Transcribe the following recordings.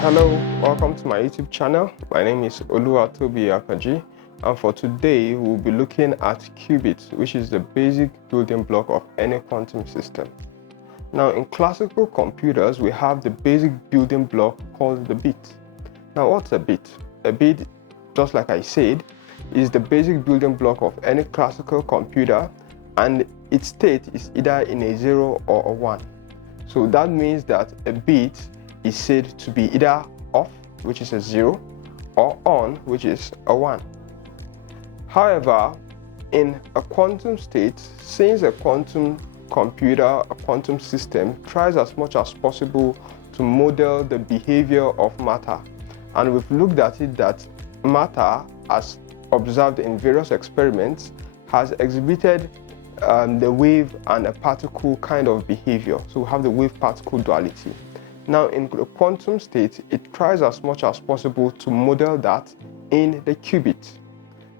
Hello, welcome to my YouTube channel. My name is Oluwatobi Akaji, and for today we'll be looking at Qubit, which is the basic building block of any quantum system. Now, in classical computers, we have the basic building block called the bit. Now, what's a bit? A bit, just like I said, is the basic building block of any classical computer, and its state is either in a 0 or a 1. So that means that a bit is said to be either off, which is a 0, or on, which is a 1. However, in a quantum state, since a quantum computer, a quantum system, tries as much as possible to model the behavior of matter, and we've looked at it that matter, as observed in various experiments, has exhibited the wave and a particle kind of behavior. So we have the wave-particle duality. Now, in the quantum state, it tries as much as possible to model that in the qubit.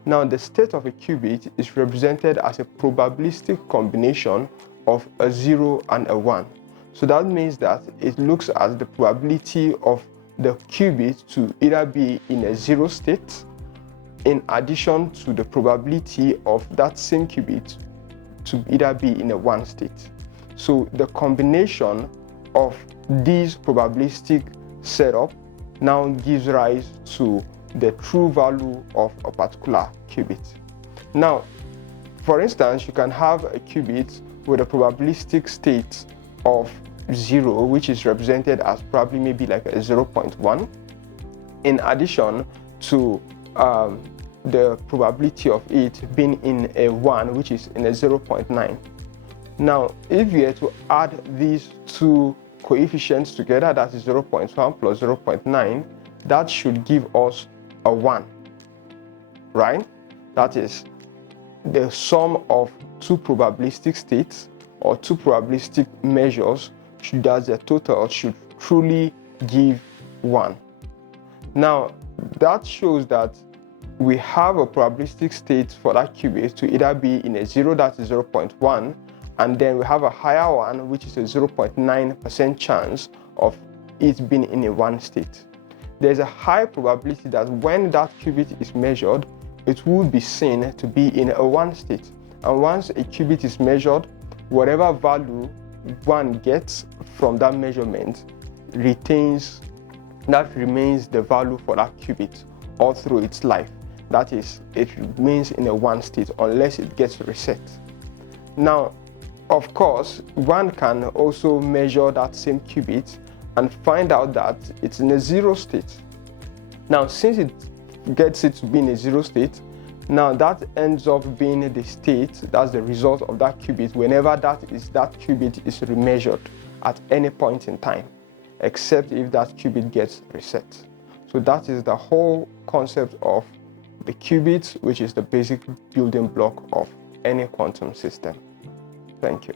Now, the state of a qubit is represented as a probabilistic combination of a 0 and a 1. So that means that it looks at the probability of the qubit to either be in a 0 state, in addition to the probability of that same qubit to either be in a 1 state. So the combination of these probabilistic setup now gives rise to the true value of a particular qubit. Now, for instance, you can have a qubit with a probabilistic state of 0, which is represented as probably maybe like a 0.1, in addition to the probability of it being in a 1, which is in a 0.9. Now, if you were to add these two coefficients together, that is 0.1 plus 0.9, that should give us a 1, right? That is the sum of two probabilistic states or two probabilistic measures, that the total should truly give 1. Now, that shows that we have a probabilistic state for that qubit to either be in a 0, that is 0.1, and then we have a higher one, which is a 0.9% chance of it being in a 1 state. There's a high probability that when that qubit is measured, it will be seen to be in a 1 state. And once a qubit is measured, whatever value one gets from that measurement remains the value for that qubit all through its life. That is, it remains in a 1 state unless it gets reset. Now, of course, one can also measure that same qubit and find out that it's in a 0 state. Now, since it gets it to be in a 0 state, now that ends up being the state, that's the result of that qubit whenever that qubit is remeasured at any point in time, except if that qubit gets reset. So that is the whole concept of the qubit, which is the basic building block of any quantum system. Thank you.